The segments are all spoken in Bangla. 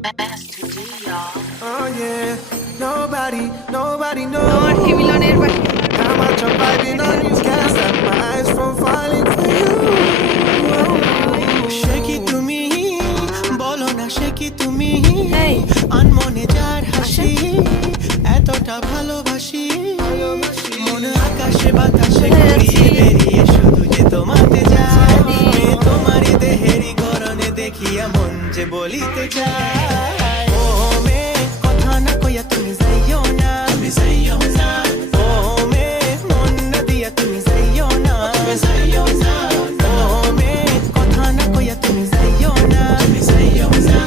Oh yeah, nobody আমার knows মিলনের বাড়ি how much I'm vibing on you. Can't stop my eyes from falling for you. সে কি তুমি বলো না, সে কি তুমি এই আনমনে যার হাসি এতটা ভালোবাসি মন আকাশে বাতাসে ঘুরিয়ে বেরিয়ে শুধু যে তোমাতে যায় তোমারই দেহেরই গরনে দেখিয়া মন যে বলিতে চায় ও মে কথা না কইয়া তুমি যাইও না, তুমি যাইও না ও মে মন না দিয়া তুমি যাইও না, তুমি যাইও না ও মে কথা না কইয়া তুমি যাইও না, তুমি যাইও না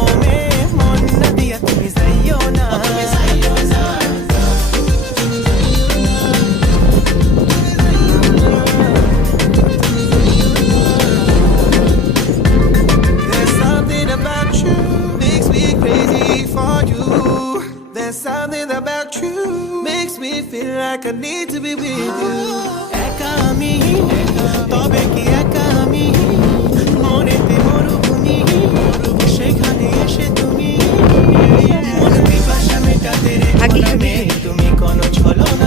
ও মে মন না দিয়া তুমি যাইও না, তুমি যাইও না। There's something about you makes me crazy for you. There's something about you makes me feel like I need to be with you. একা আমি তবে কি একা আমি মনেতে মরুভূমি সেখানে এসে তুমি মন পিপাসা মেটাতে রে আগে তুমি কোনো ছলনা